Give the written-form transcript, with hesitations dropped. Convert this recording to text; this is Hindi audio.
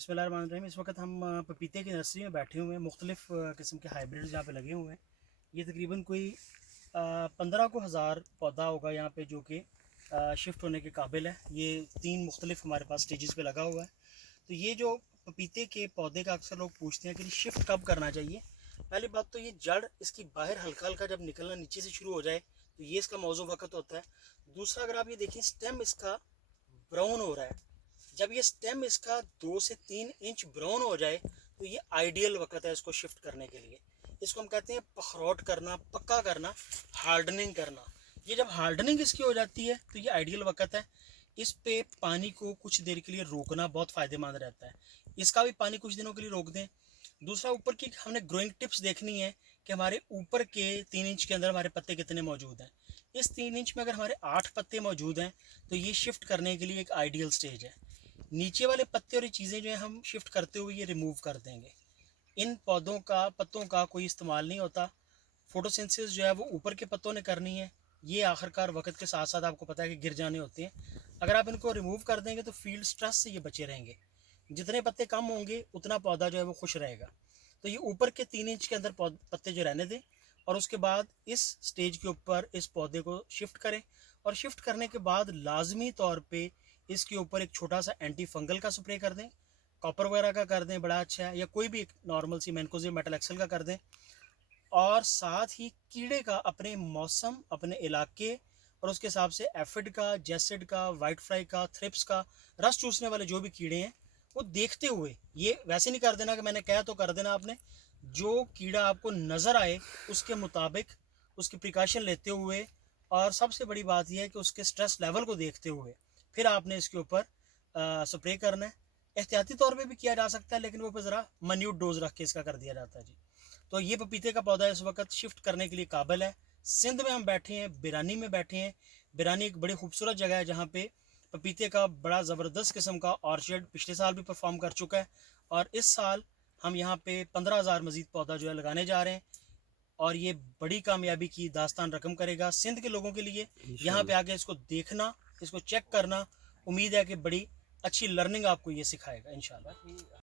बिस्मिल्लाहिर्रहमानिर्रहीम। इस वक्त हम पपीते की नर्सरी में बैठे हुए हैं। मुख्तलिफ़ किस्म के हाइब्रिड यहाँ पे लगे हुए हैं। ये तकरीबन कोई 15 को हज़ार पौधा होगा यहाँ पे जो कि शिफ्ट होने के काबिल है। ये 3 मुख्तलिफ़ हमारे पास स्टेजेस पे लगा हुआ है। तो ये जो पपीते के पौधे का अक्सर लोग पूछते हैं कि शिफ्ट कब करना चाहिए। पहली बात तो ये जड़ इसकी बाहर हल्का हल्का जब निकलना नीचे से शुरू हो जाए तो ये इसका मौजू वक्त होता है। दूसरा, अगर आप ये देखें, स्टेम इसका ब्राउन हो रहा है। जब ये स्टेम इसका 2 से 3 इंच ब्राउन हो जाए तो ये आइडियल वक्त है इसको शिफ्ट करने के लिए। इसको हम कहते हैं पखरौट करना, पक्का करना, हार्डनिंग करना। ये जब हार्डनिंग इसकी हो जाती है तो ये आइडियल वक्त है। इस पे पानी को कुछ देर के लिए रोकना बहुत फ़ायदेमंद रहता है। इसका भी पानी कुछ दिनों के लिए रोक दें। दूसरा, ऊपर की हमने ग्रोइंग टिप्स देखनी है कि हमारे ऊपर के 3 इंच के अंदर हमारे पत्ते कितने मौजूद हैं। इस 3 इंच में अगर हमारे 8 पत्ते मौजूद हैं तो ये शिफ्ट करने के लिए एक आइडियल स्टेज है। नीचे वाले पत्ते और ये चीज़ें जो है हम शिफ्ट करते हुए ये रिमूव कर देंगे। इन पौधों का, पत्तों का कोई इस्तेमाल नहीं होता। फोटोसिंथेसिस जो है वो ऊपर के पत्तों ने करनी है। ये आखिरकार वक्त के साथ साथ आपको पता है कि गिर जाने होते हैं। अगर आप इनको रिमूव कर देंगे तो फील्ड स्ट्रेस से ये बचे रहेंगे। जितने पत्ते कम होंगे उतना पौधा जो है वो खुश रहेगा। तो ये ऊपर के 3 इंच के अंदर पत्ते जो रहने दें और उसके बाद इस स्टेज के ऊपर इस पौधे को शिफ्ट करें। और शिफ्ट करने के बाद लाजमी तौर पे इसके ऊपर एक छोटा सा एंटी फंगल का स्प्रे कर दें। कॉपर वगैरह का कर दें, बड़ा अच्छा है, या कोई भी एक नॉर्मल सी मैनकोजेब मेटल एक्सल का कर दें। और साथ ही कीड़े का अपने मौसम, अपने इलाके और उसके हिसाब से एफिड का, जेसिड का, वाइट फ्लाई का, थ्रिप्स का, रस चूसने वाले जो भी कीड़े हैं वो देखते हुए, ये वैसे नहीं कर देना कि मैंने कहा तो कर देना आपने। जो कीड़ा आपको नज़र आए उसके मुताबिक उसकी प्रिकॉशन लेते हुए, और सबसे बड़ी बात यह है कि उसके स्ट्रेस लेवल को देखते हुए फिर आपने इसके ऊपर स्प्रे करना है। एहतियाती तौर पे भी किया जा सकता है लेकिन वो पे ज़रा मन्यूट डोज रख के इसका कर दिया जाता है जी। तो ये पपीते का पौधा इस वक्त शिफ्ट करने के लिए काबिल है। सिंध में हम बैठे हैं, बिरानी में बैठे हैं। बिरानी एक बड़ी खूबसूरत जगह है जहाँ पे पपीते का बड़ा ज़बरदस्त किस्म का ऑर्चर्ड पिछले साल भी परफॉर्म कर चुका है। और इस साल हम यहाँ पे 15,000 मजीद पौधा जो है लगाने जा रहे हैं। और ये बड़ी कामयाबी की दास्तान रकम करेगा सिंध के लोगों के लिए। यहाँ पे आके इसको देखना, इसको चेक करना, उम्मीद है कि बड़ी अच्छी लर्निंग आपको ये सिखाएगा इंशाल्लाह।